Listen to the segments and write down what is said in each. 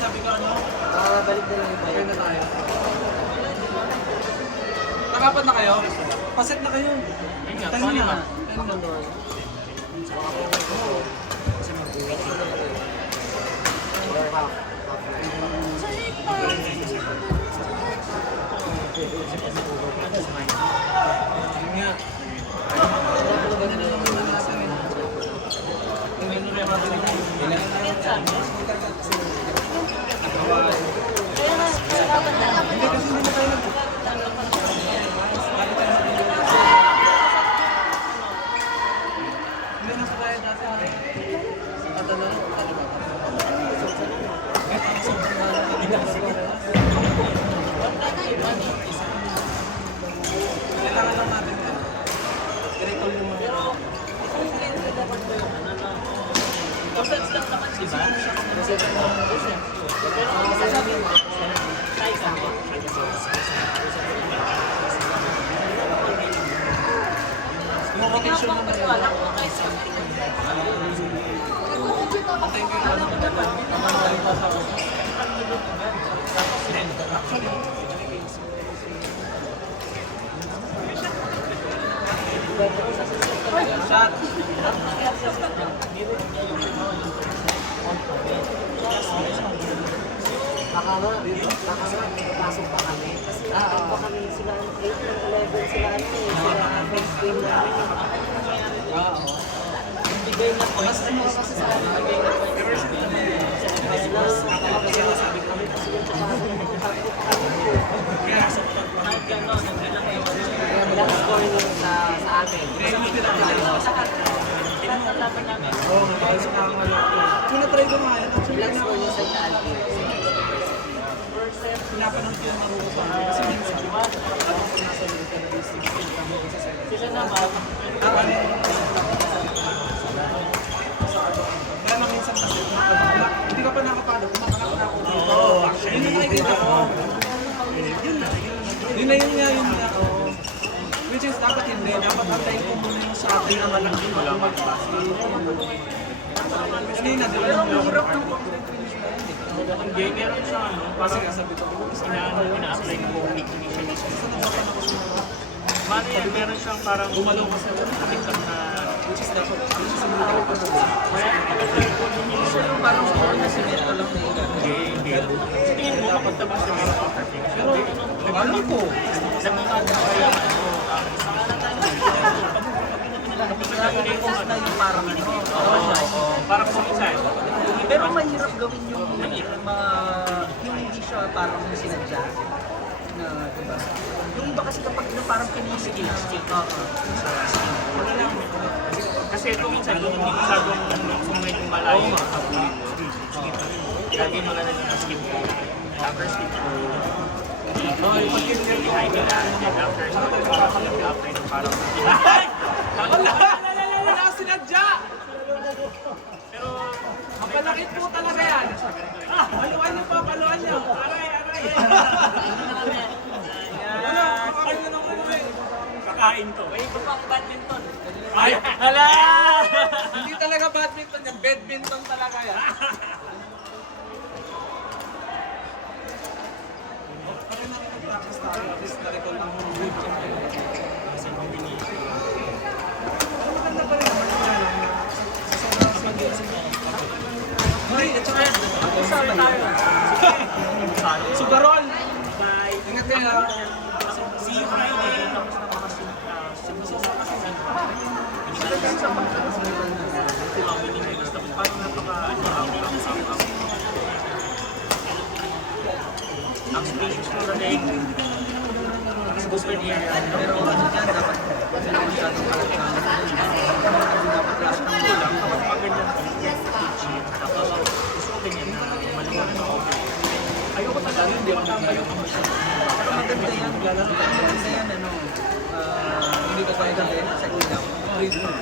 sabi ko ano? Balik na lang yung Kaya balik. na tayo. Nakapat na kayo? Paset na kayo. Yun nga, Tayo sorry na. ba? Tayo na. Kasi magbulat sila. Or half. Yun nga. Kailangan lang natin ito. I-recall mo muna. Consents lang naman siya. Yung vacation naman yun. Antayin ko yung ano. Pamamaling pa sa ako. Shot! Baka nga, pasok pa kami. Kasi pa kami sila, 8 ng 11 sila, sila first game namin. Oo. Bigay na Mas ano ka kasi sa amin, bigay na sabi kami kasi yung tsaka tatlo pa kami. kahit gano'n, nagbilang kayo. Lahat score nyo sa atin. Pinatalaban namin. Oo, dahil sa kakalo. Kung na-try ko nga yan, actually, Lahat score nyo sa Alvin. pinapanood ko yung marunong sa akin. Kasi minsan, ako kung nasa military district, kami kasi sa Sila naman, kaya nang minsan kasi, hindi ka pa nakapalo, kumakalak na ako dito. Yun na nakikita ko. Yun na yun nga. Which is dapat hindi, dapat antayin ko muna yung sabi na malaki. Wala mag-pass. Kanina, di ba yung hirap ng content finish na yun eh. hindi, meron siya ano, Kasi nga sabi ko, ina-apply ko initially. Mano yan, meron siyang parang gumalaw ka sa TikTok na which is dapat, which is hindi ko pa siya yung parang score na sinento lang na ilan. Hindi. Sa tingin mo, dapat naman siya meron perfect. Pero, alam ko. Nagkakada kaya ano, Post na yung parang ano. parang kumisan. Pero mahirap gawin yung mga, yung hindi siya parang sinadya. Na, diba? Yung iba kasi kapag na parang pinisik na. Kasi ito minsan, kung hindi masyadong kung medyo malayo, lagi mo na lang yung skip ko. After skip ko, yung mag-skip ko, ay nila, and after skip ko, after yung parang Wala ka sinadya! pero, Mapalakit po talaga yan. Paluan niyo pa, paluan niyo. Aray. Wala, kakain na ng ano eh. kakain to. May iba pang badminton. Ay, hala! Hindi talaga badminton yan, badminton talaga yan. Pare na rin practice tayo, at least na-recall ng mga good. Kasi combination. Pero maganda pa rin naman yung ano, sa sobrang mag-iisip. Hindi, at saka, Sabi tayo. Sugarol! Bye. Ingat kayo. See you Friday. Tapos na mga ang spacious mo na rin. Open air. Pero ano yan, dapat sila masyadong kalaki na dapat lahat ng Kulang kapag magandang teaching. Tapos gusto ko ganyan na maliwanag sa open. Ayoko talaga yun, di magkakayo ka masyado. Pero maganda yan, maganda yan, ano, hindi ko kaya gabi sa ilaw.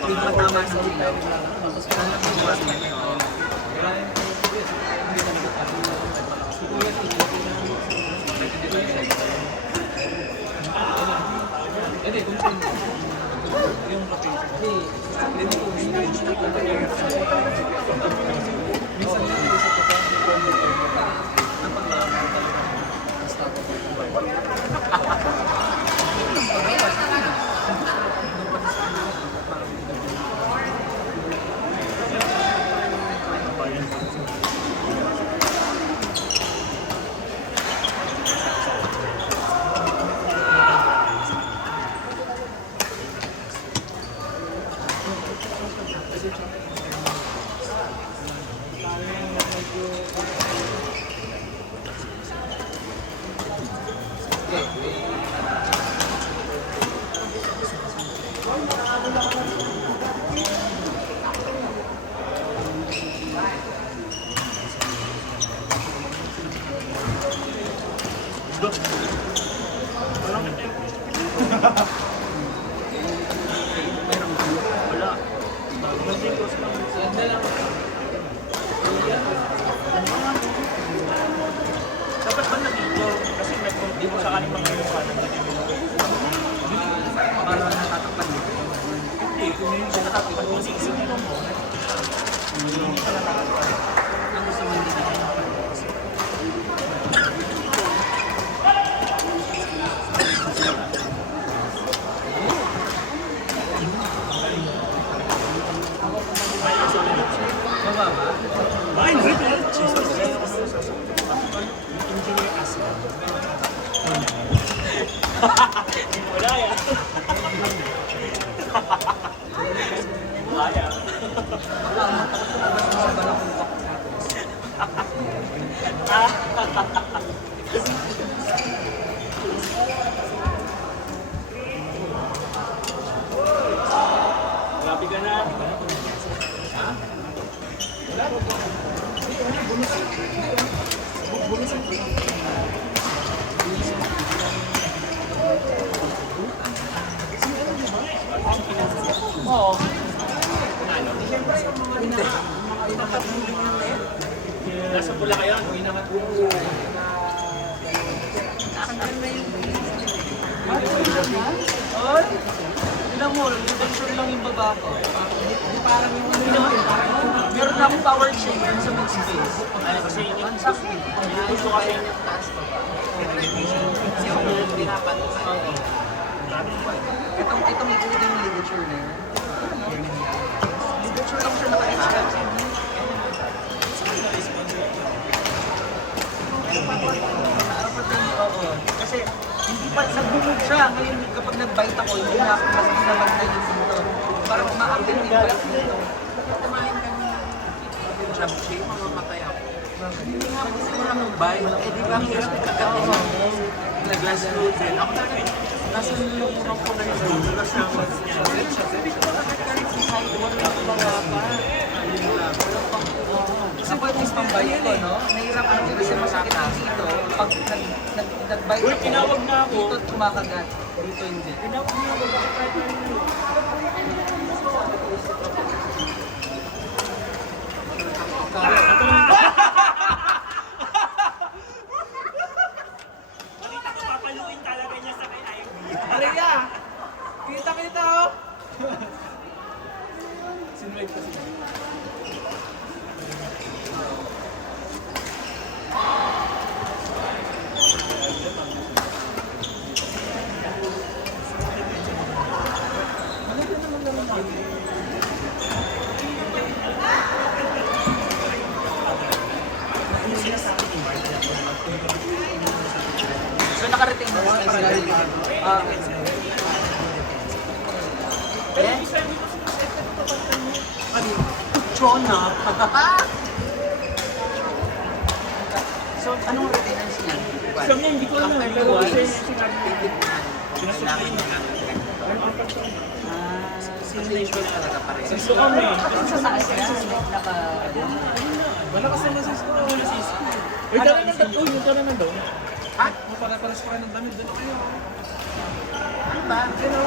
Matama sa ilaw. Tapos kailangan lang yung buwas yan. Hindi, kung sino. Yung location. Hindi ko minsan hindi sa totoo ng Wala. Magandang ko sa dapat ba nandito? Kasi di mo sa kaning mga mukha na Para natatakpan dito. hindi, kung hindi siya natatakpan mo, sisipin mo. Hindi siya natatakpan. Ang gusto mo hindi dito. Mababa? Ay, hindi. Jesus. Engineer Asia. Wala yan. Wala yan. Sa balakong Grabe ka na. Oo. Nasa pula kayo? Ay! Tignan mo, picture lang yung baba ko. Hindi parang yung meron na akong power chain dun sa mid-space. Ay, kasi gusto kasi Itong ligature na yun. Ligature lang siya naka-extract. Oo. Kasi hindi pa, nag-move siya. Ngayon kapag nag-bite ako, hindi na ako mas ginamag na yun dito. Parang umaakit yung bite dito. Kumain kami ng Japchae, mamamatay ako. Hindi nga gusto ko lang mag-buy. Eh di ba hirap kagatin na glass noodle. Ako talaga, nasa lulungan ko na yun. Kasama siya. Sabi ko, bakit ka rin si Hyde? Wala ko mga pa. Ayun lang. Walang pang-buwan. Kasi pag is pang-bite ko, no? Nahirapan ako kasi masakit ang dito. Pag nag-bite Uy, ako, tinawag na ako. dito kumakagat. Dito hindi. Tinawag niyo ako bakit kahit na rin yun. Balita ko, papaluin talaga niya sa kay Ivy. Maria! Kita oh! Sinwave kasi. So naka-retain mo sa sila. Eh? Chona! So anong retainers niya? So, hindi ko alam. Pero kasi sinabi niya. Kailangan niya lang. Simulation talaga pa rin. Gusto kami. Sa taas niya, naka... Wala kasi masisip ko. Uy, tara na daw. Uy, tara na daw. Ha? Pala-palas pa kayo ng damit. Doon kayo. Ano ba? Ano?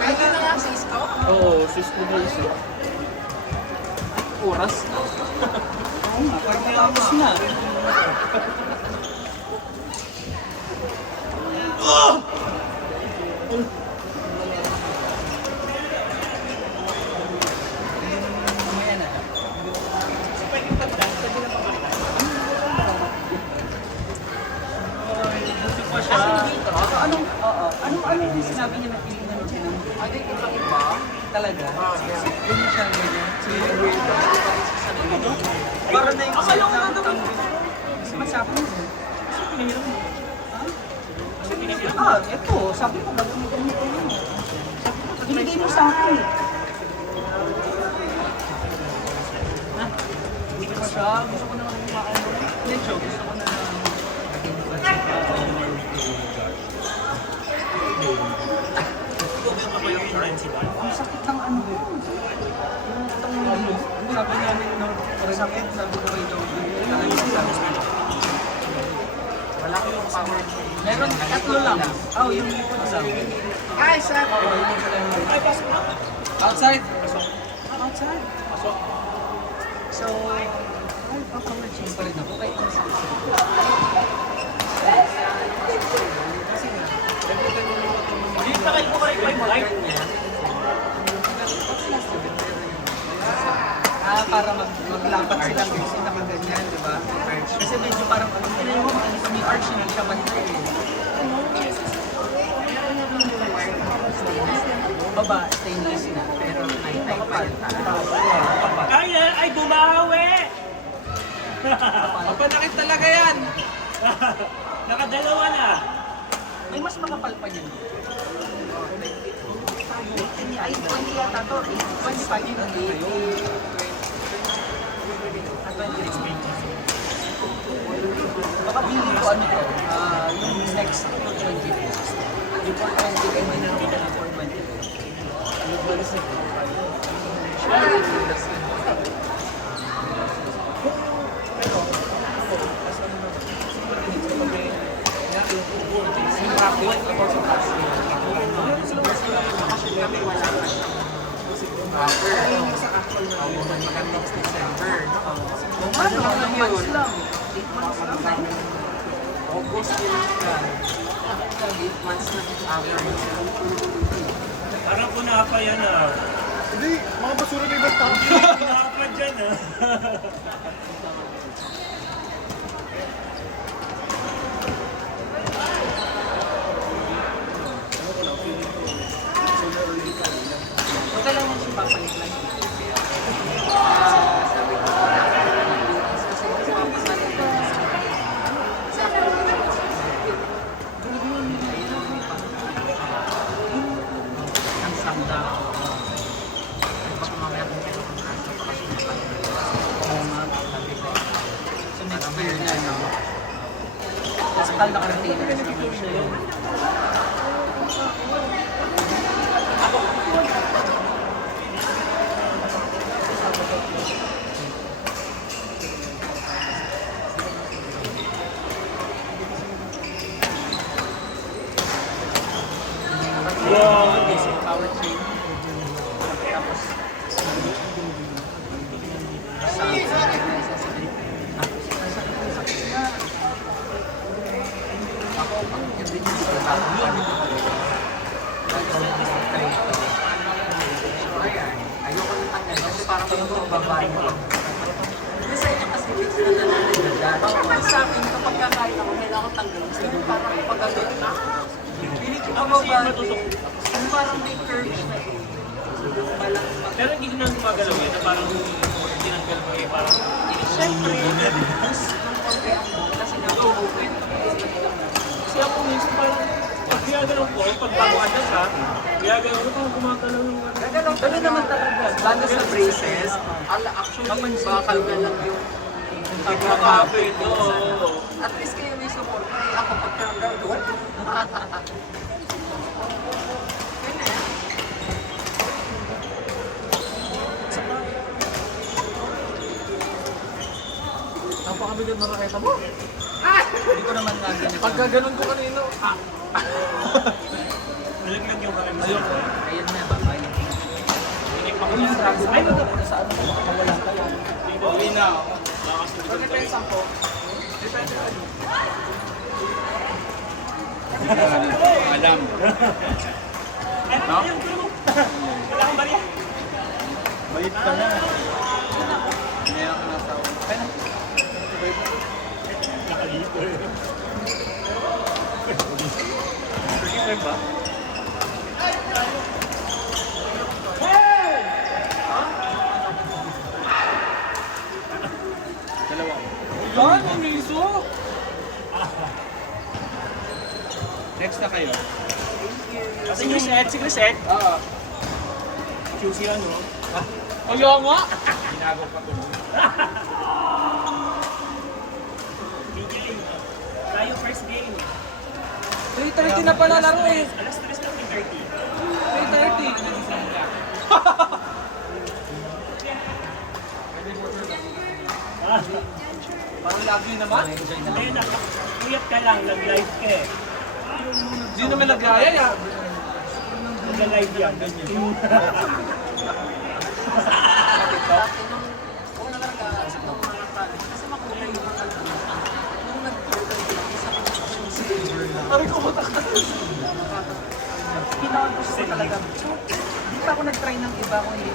Kahit yun na nga Cisco? Oo, Cisco na isa. Oras na. Oo nga, parang matapos na. Mamaya na. Kasi dito, anong sinabi niya na feeling naman siya ng ano yung iba? Talaga? Ganyan siya ganyan. Parang na yung Akala ko na daw. masabi mo. Kasi pinihiram mo. Kasi pinihiram mo. Ito, sabi mo, gagamitin mo yun. Binigay mo sa akin. Hindi ko pa siya, gusto ko naman kumain. Medyo gusto ko na Tumingin ka ba yung intensity? ang sakit ng ano ko. Sabi namin, no, sakit, sabi ko kayo, talagang sabi ko. Wala ko yung power chain. Meron, tatlo lang. Oh, yung likod lang. Ay, sir! Ay, pasok na. Outside? Pasok. Outside. Pasok. So, ay, power change pa rin ako. Kahit ang sakit. Kasi nga, Hindi pa kayo correct by light. para maglapat silang kasi nakaganyan, di ba? Kasi medyo parang, tinayo mo, makikita mo yung arch na siya bantay eh. Baba, stainless na, pero night-time pa rin. Ay, bumawi! Mapanakit talaga yan! Nakadalawa na. May mas makapal pa yan. Ay, 20 yata to. 25 yun ang baka pili ko ano to, yung next to 20 pesos. Yung 420 ay may naroon na 420 pesos. Yung balas na Next December. ano lang months lang. 8 months lang. August yun ka. 8 months na average. Parang kunapa yan ah. Hindi, mga basura na ibang tao. Kunapa dyan ah. Okay lang yung papalit lang. Ang sangda ko. Baka mamaya kung kayo kung nasa So next year na, no? Kasi kal naka-retainers naman siya yun. Wow! Basic power chain. Tapos, ayoko nang tanggal kasi parang yung babae mo. Hindi sa inyo kasi fix na nalalagan. Kapag sa akin, kapag kakain ako, kailangan ko tanggal. Gusto ko parang pagkagalit na. Pilit ko babae. Ano parang may curves na eh. Pero hindi ko na gumagalaw yun na parang tinanggal mo eh, parang Siyempre, mas nung konti ako kasi nag-open. kasi ako minsan parang pag ginagalaw ko, pag baguhan na siya, ginagalaw ko parang gumagalaw yung Ano naman talaga, lalo sa braces, actually, bakal na lang yung pagkakapit. Oo. At least kayo may support. Ay, ako pagka-down, napakabilid na raketa mo. hindi ko naman nagano. Pagka ganun ko kanino, Nalaglag yung karim sa'yo. Ayun na, babay. Inik pa ko yung drugs. Ay, Ay, wala sa ano, makakawala ka lang. Uwi na ako. Nakakasunod ko. depensa ko. Madam. Ay, ayun, tulong mo. Wala kang bariya. Bait ka na. Ngayon ka na sa Kaya Nakalito eh. Sige ba? dalawa. yan, ang miso! Next na kayo. Si Grisette. Oo. QC ano? Ayaw nga! Ginagaw pa ko. DJ, tayo first game. 3:30 na pala laro eh. Alas 3 na 3:30. 3:30. Ah, Parang lagi naman. hindi, nakakuyap ka lang, nag-live ka eh. Hindi naman nagaya ya. Nag-live yan, ganyan. Dati nung una talaga, sa nung mga college, kasi makulay yung mga nung nag-turtle lang, isa ko yung silver lang. Parang kumatak ka. Ginawan ko siya talaga. So, di pa ako nag-try ng iba kung hindi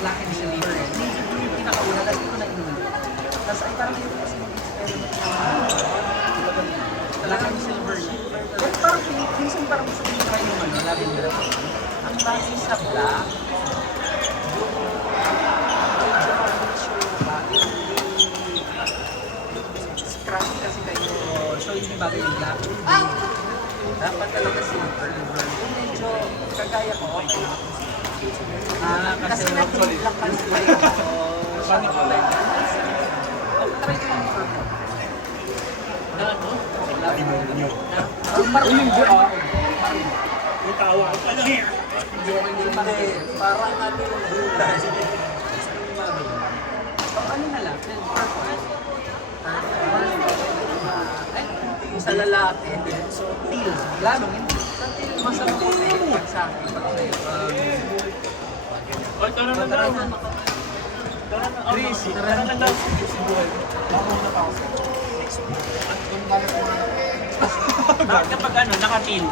black and silver eh. Hindi yung pinakauna, kasi ko na-inulit. Tapos ay parang hindi ko kasi mag-experiment na black and silver lang. Pero parang minsan parang gusto ko try yung lavender. Ang base sa black, medyo sure yung bagay, hindi scratch kasi kayo. So hindi bagay yung black. Dapat talaga silver. Yung medyo kagaya ko, okay. Kasi na-trip lang kasi kayo. Paano ko lang? Try ko yung purple. Ano? Parang Yung tawa ko pala. hindi. Parang ano yung gulay. Ano na lang? Purple. Sa lalaki, so teal. Lalong hindi. Sa teal, masarap ko na yung sa akin. O, tara na daw. Tara na, Chris. Tara na daw. Kapag ano, nakatil.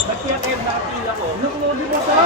Ba't kaya kayo nakatil ako? Naku, di ba ka?